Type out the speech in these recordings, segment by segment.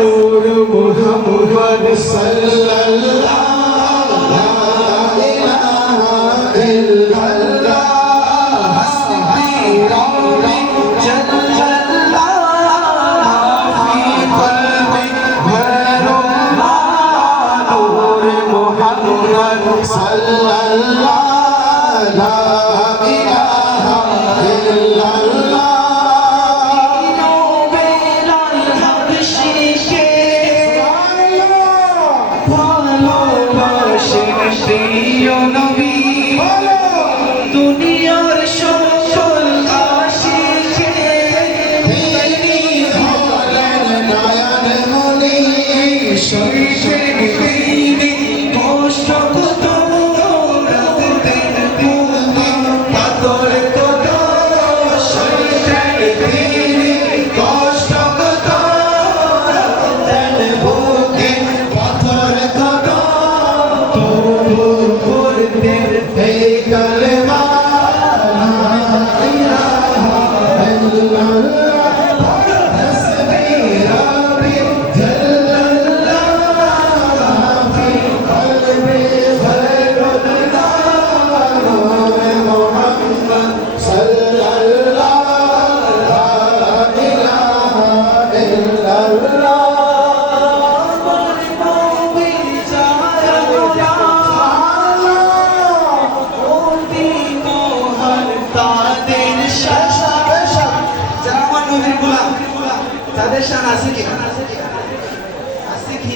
Senhor, eu vou. প্রিয় নবী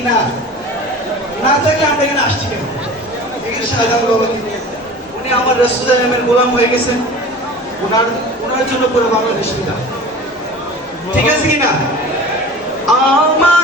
না আমরা এখানে আসছি উনি আমার রসুলের গোলাম হয়ে গেছেন। ওনার জন্য পুরো ঠিক আছে কিনা? আমার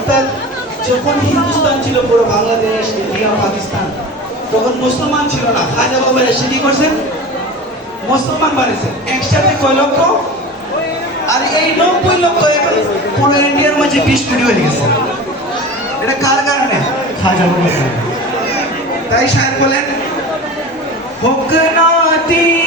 অর্থাৎ যখন হিন্দুস্তান ছিল পুরো বাংলাদেশ ইন্ডিয়া পাকিস্তান তখন মুসলমান ছিল না। খাজা বাবা এসে কি করছেন? মুসলমান বানিয়েছেন। একসাথে কয় লক্ষ? আর এই নব্বই লক্ষ এখন পুরো ইন্ডিয়ার মাঝে বিশ কোটি হয়ে গেছে। এটা কার কারণে? খাজা বাবা তাই সাহেব বলেন হোক না তিন